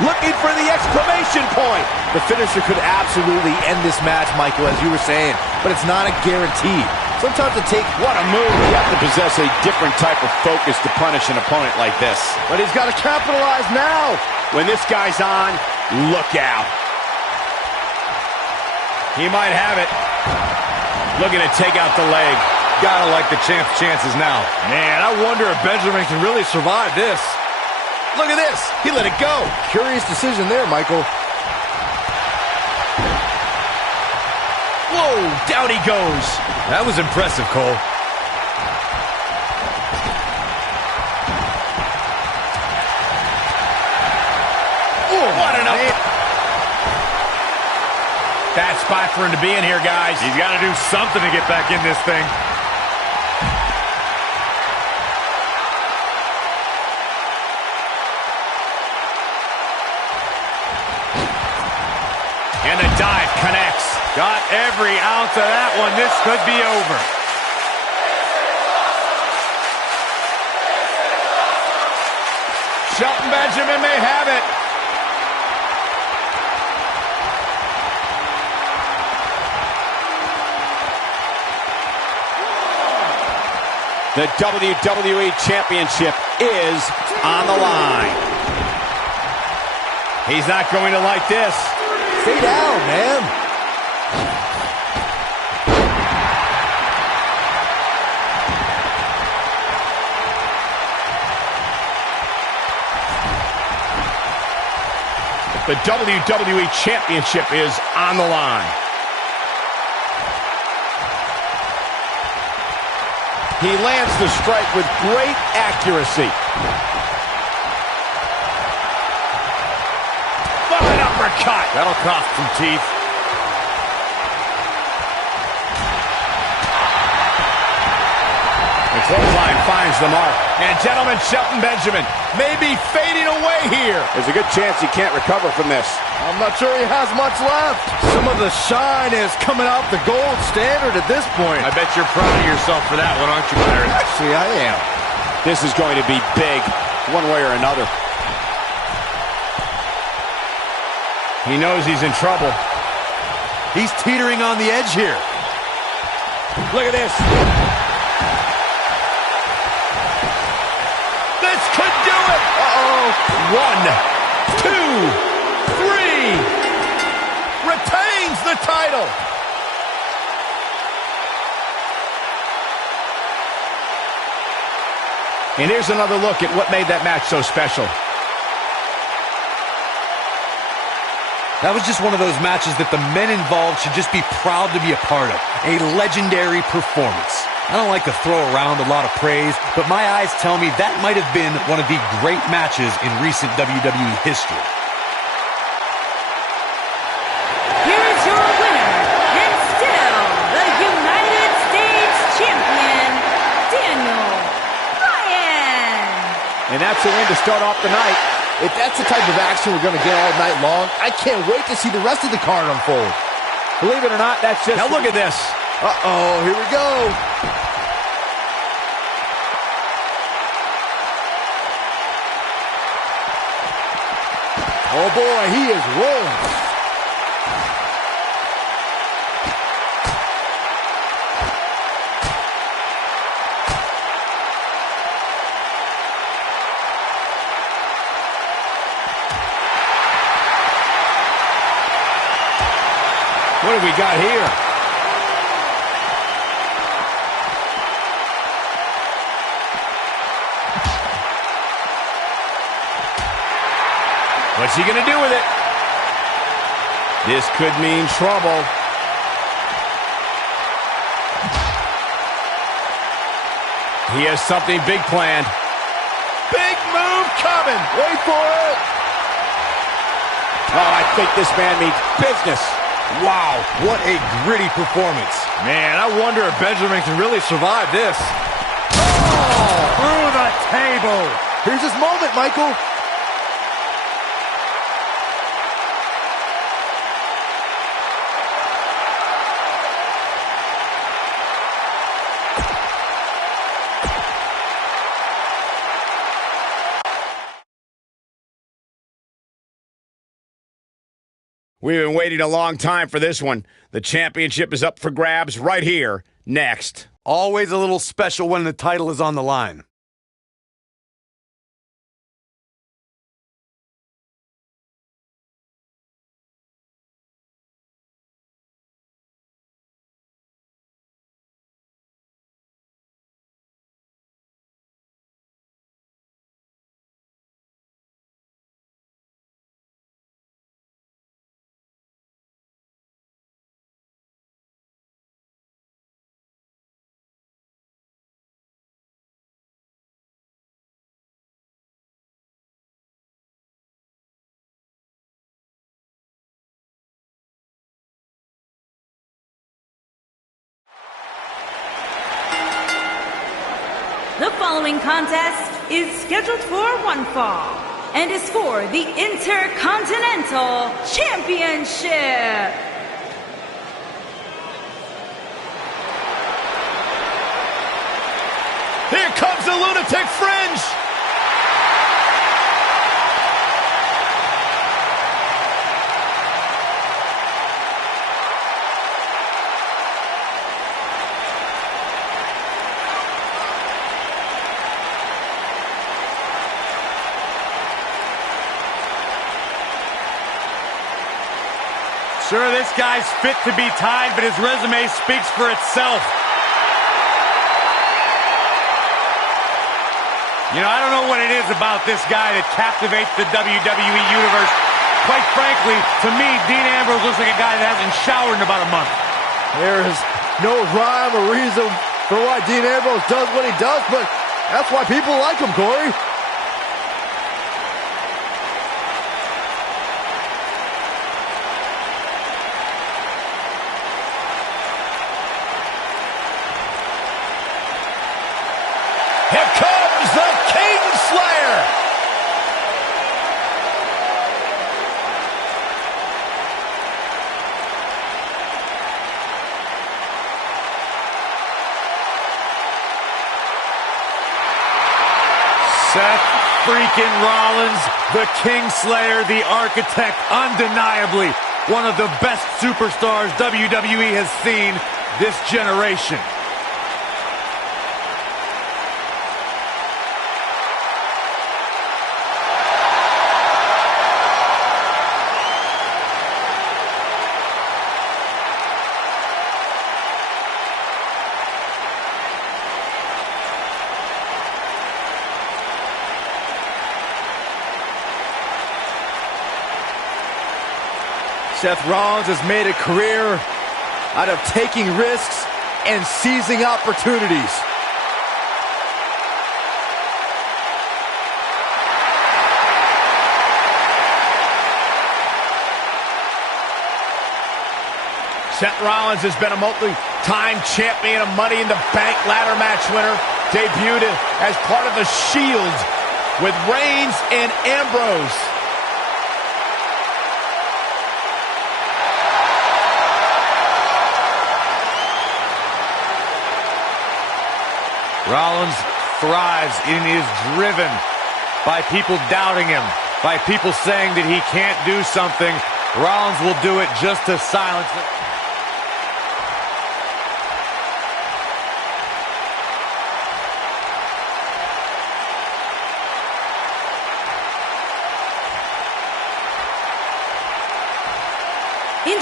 Looking for the exclamation point. The finisher could absolutely end this match, Michael, as you were saying, but it's not a guarantee. Sometimes it takes... What a move. You have to possess a different type of focus to punish an opponent like this. But he's got to capitalize now. When this guy's on, look out. He might have it. Looking to take out the leg. Gotta like the champ's chances now. Man, I wonder if Benjamin can really survive this. Look at this. He let it go. Curious decision there, Michael. Whoa, down he goes. That was impressive, Cole. What an up. Bad spot for him to be in here, guys. He's got to do something to get back in this thing. And the dive connects. Got every ounce of that one. This could be over. Shelton Benjamin may have it. The WWE Championship is on the line. He's not going to like this. Stay down, man. The WWE Championship is on the line. He lands the strike with great accuracy. An uppercut. That'll cost some teeth. The clothesline finds the mark. And gentlemen, Shelton Benjamin may be fading away here. There's a good chance he can't recover from this. I'm not sure he has much left. Some of the shine is coming out the gold standard at this point. I bet you're proud of yourself for that one, aren't you, Byron? Actually, I am. This is going to be big, one way or another. He knows he's in trouble. He's teetering on the edge here. Look at this. This could do it. Uh-oh. 1, 2, 3. Retains the title. And here's another look at what made that match so special. That was just one of those matches that the men involved should just be proud to be a part of. A legendary performance. I don't like to throw around a lot of praise, but my eyes tell me that might have been one of the great matches in recent WWE history. Here is your winner, and still the United States Champion, Daniel Bryan. And that's a win to start off the night. If that's the type of action we're going to get all night long, I can't wait to see the rest of the card unfold. Believe it or not, that's just... Now look at this. Uh-oh, here we go. Oh boy, he is rolling. What we got here? What's he going to do with it? This could mean trouble. He has something big planned. Big move coming. Wait for it. Oh, I think this man means business. Wow, what a gritty performance. Man, I wonder if Benjamin can really survive this. Oh, through the table. Here's his moment, Michael. We've been waiting a long time for this one. The championship is up for grabs right here, next. Always a little special when the title is on the line. The following contest is scheduled for one fall and is for the Intercontinental Championship. Here comes the Lunatic Fringe. Sure, this guy's fit to be tied, but his resume speaks for itself. You know, I don't know what it is about this guy that captivates the WWE Universe. Quite frankly, to me, Dean Ambrose looks like a guy that hasn't showered in about a month. There is no rhyme or reason for why Dean Ambrose does what he does, but that's why people like him, Corey. Here comes the Kingslayer. Seth freaking Rollins, the Kingslayer, the architect, undeniably one of the best superstars WWE has seen this generation. Seth Rollins has made a career out of taking risks and seizing opportunities. Seth Rollins has been a multi-time champion, a Money in the Bank ladder match winner, debuted as part of the Shield with Reigns and Ambrose. Rollins thrives and is driven by people doubting him, by people saying that he can't do something. Rollins will do it just to silence it.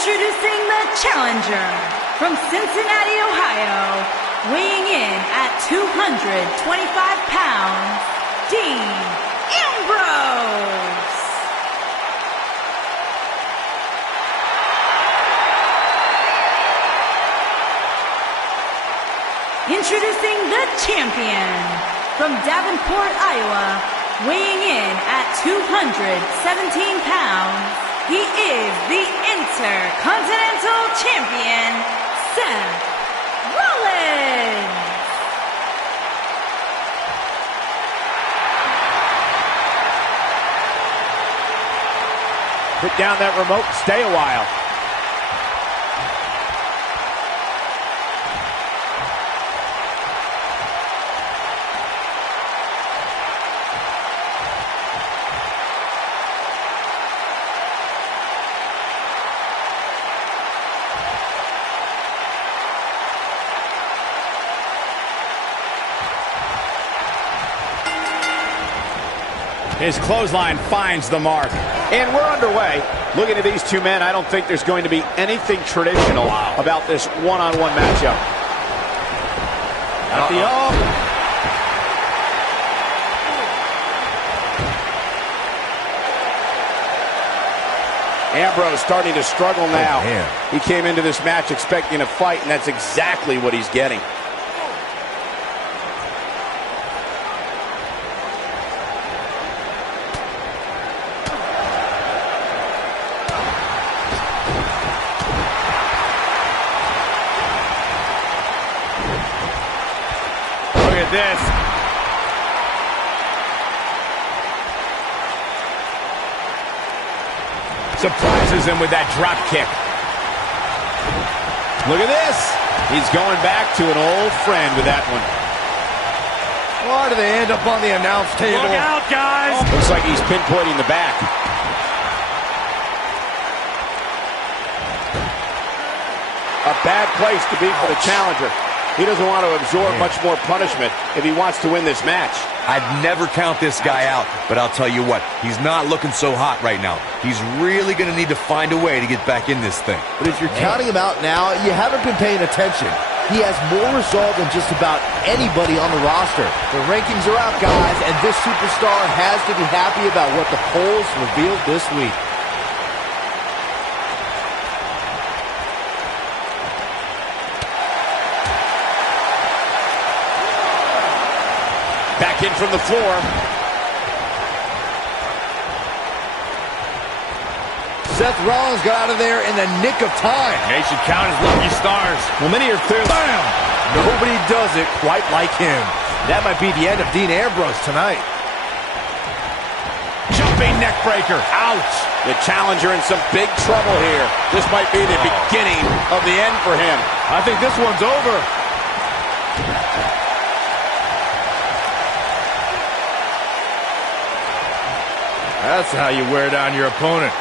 Introducing the challenger from Cincinnati, Ohio, weighing in at 225 pounds, Dean Ambrose. Introducing the champion from Davenport, Iowa, weighing in at 217 pounds, he is the Intercontinental Champion, Seth Rollins. Put down that remote and stay a while. His clothesline finds the mark. And we're underway. Looking at these two men, I don't think there's going to be anything traditional about this one-on-one matchup. At the Ambrose starting to struggle now. He came into this match expecting a fight, and that's exactly what he's getting. This. Surprises him with that drop kick. Look at this. He's going back to an old friend with that one. Why do they end up on the announce table? Look out, guys. Looks like he's pinpointing the back. A bad place to be for the challenger. He doesn't want to absorb much more punishment if he wants to win this match. I'd never count this guy out, but I'll tell you what, he's not looking so hot right now. He's really going to need to find a way to get back in this thing. But if you're counting him out now, you haven't been paying attention. He has more resolve than just about anybody on the roster. The rankings are out, guys, and this superstar has to be happy about what the polls revealed this week. Back in from the floor. Seth Rollins got out of there in the nick of time. They should count his lucky stars. Well, many are clearly... Bam! Nobody does it quite like him. That might be the end of Dean Ambrose tonight. Jumping neck breaker. Ouch! The challenger in some big trouble here. This might be the beginning of the end for him. I think this one's over. That's how you wear down your opponent.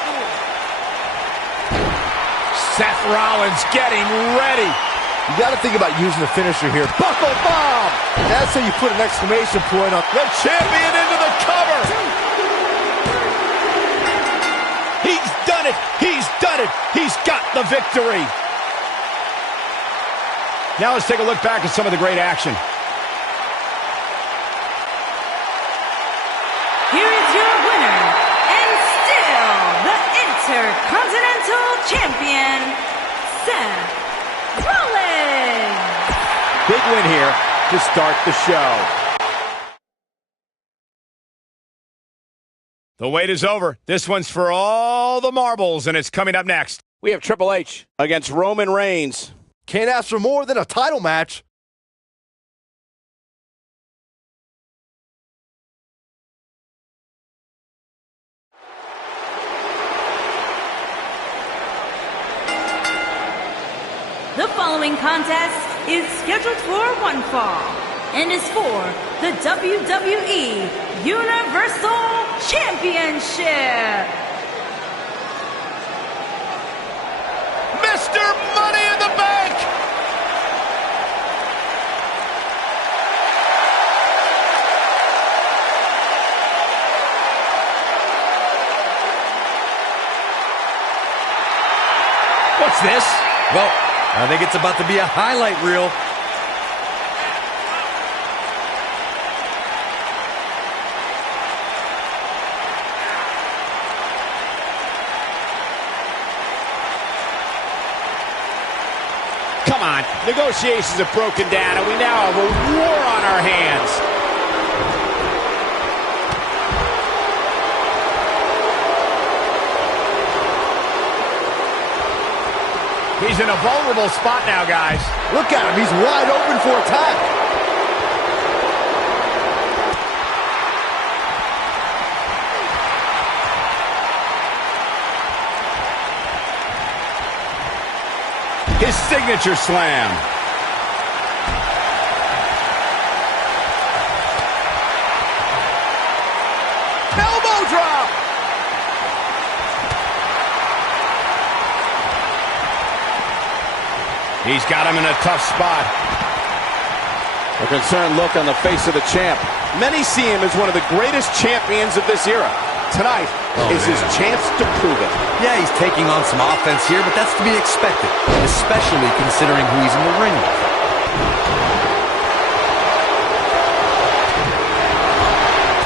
Seth Rollins getting ready. You got to think about using the finisher here. Buckle bomb! That's how you put an exclamation point on. The champion into the cover. He's done it. He's done it. He's got the victory. Now let's take a look back at some of the great action. Here is your winner, and still the Intercontinental Champion, Seth Rollins. Big win here to start the show. The wait is over. This one's for all the marbles, and it's coming up next. We have Triple H against Roman Reigns. Can't ask for more than a title match. The following contest is scheduled for one fall and is for the WWE Universal Championship. Mr. Money in the Bank! Well, I think it's about to be a highlight reel. Come on, negotiations have broken down, and we now have a war on our hands. He's in a vulnerable spot now, guys. Look at him. He's wide open for attack. His signature slam. Elbow drop. He's got him in a tough spot. A concerned look on the face of the champ. Many see him as one of the greatest champions of this era. Tonight is his chance to prove it. Yeah, he's taking on some offense here, but that's to be expected, especially considering who he's in the ring with.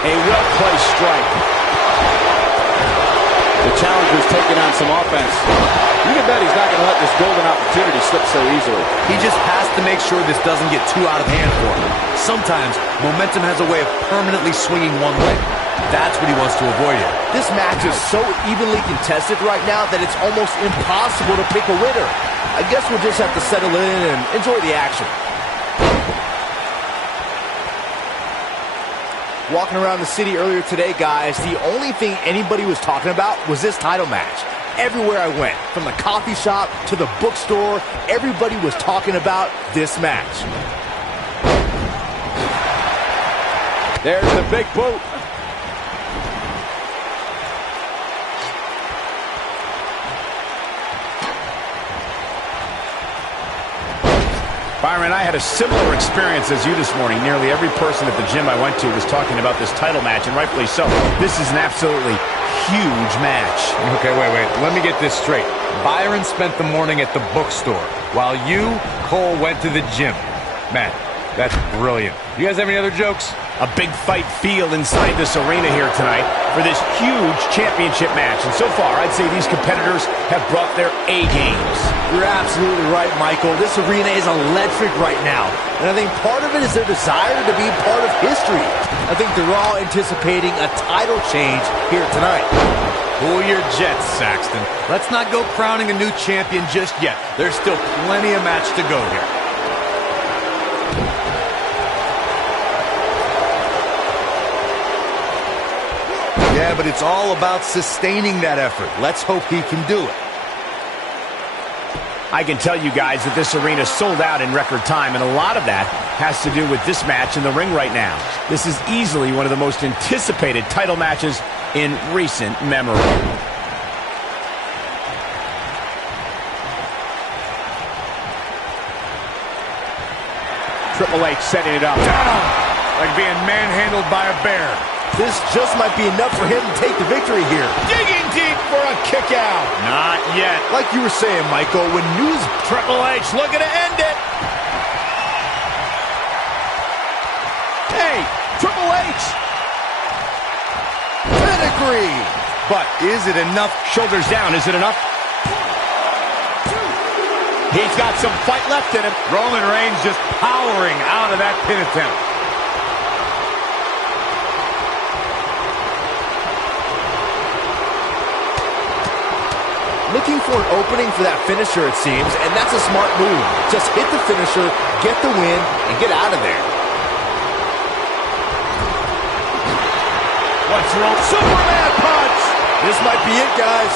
A well-placed strike. The challenger's taking on some offense. You can bet he's not going to let this golden opportunity slip so easily. He just has to make sure this doesn't get too out of hand for him. Sometimes momentum has a way of permanently swinging one way. That's what he wants to avoid here. This match is so evenly contested right now that it's almost impossible to pick a winner. I guess we'll just have to settle in and enjoy the action. Walking around the city earlier today, guys, the only thing anybody was talking about was this title match. Everywhere I went, from the coffee shop to the bookstore, everybody was talking about this match. There's the big boot. Byron, I had a similar experience as you this morning. Nearly every person at the gym I went to was talking about this title match, and rightfully so. This is an absolutely huge match. Okay, wait. Let me get this straight. Byron spent the morning at the bookstore, while you, Cole, went to the gym. Man, that's brilliant. You guys have any other jokes? A big fight feel inside this arena here tonight for this huge championship match. And so far, I'd say these competitors have brought their A games. You're absolutely right, Michael. This arena is electric right now. And I think part of it is their desire to be part of history. I think they're all anticipating a title change here tonight. Cool your jets, Saxton. Let's not go crowning a new champion just yet. There's still plenty of match to go here. Yeah, but it's all about sustaining that effort. Let's hope he can do it. I can tell you guys that this arena sold out in record time, and a lot of that has to do with this match in the ring right now. This is easily one of the most anticipated title matches in recent memory. Triple H setting it up. Down, like being manhandled by a bear. This just might be enough for him to take the victory here. Digging deep for a kick out. Not yet. Like you were saying, Michael, when news... Triple H looking to end it. Hey, Triple H. Pedigree. But is it enough? Shoulders down, is it enough? He's got some fight left in him. Roman Reigns just powering out of that pin attempt. Looking for an opening for that finisher, it seems, and that's a smart move. Just hit the finisher, get the win, and get out of there. What's wrong? Superman punch! This might be it, guys.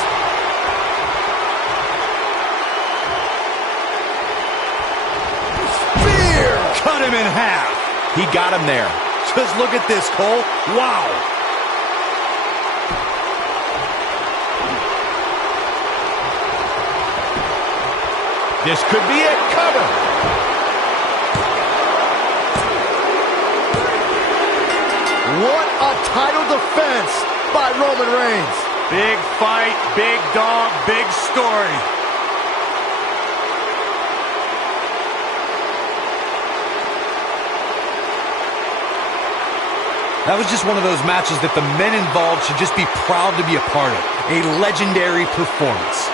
Spear! Cut him in half. He got him there. Just look at this, Cole. Wow. This could be it. Cover. What a title defense by Roman Reigns. Big fight, big dog, big story. That was just one of those matches that the men involved should just be proud to be a part of. A legendary performance.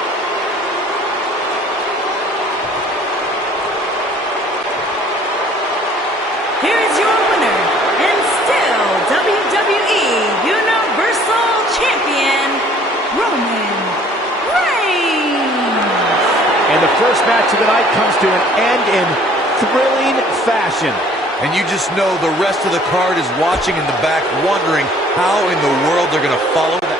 Here is your winner, and still WWE Universal Champion, Roman Reigns. And the first match of the night comes to an end in thrilling fashion. And you just know the rest of the card is watching in the back, wondering how in the world they're going to follow that.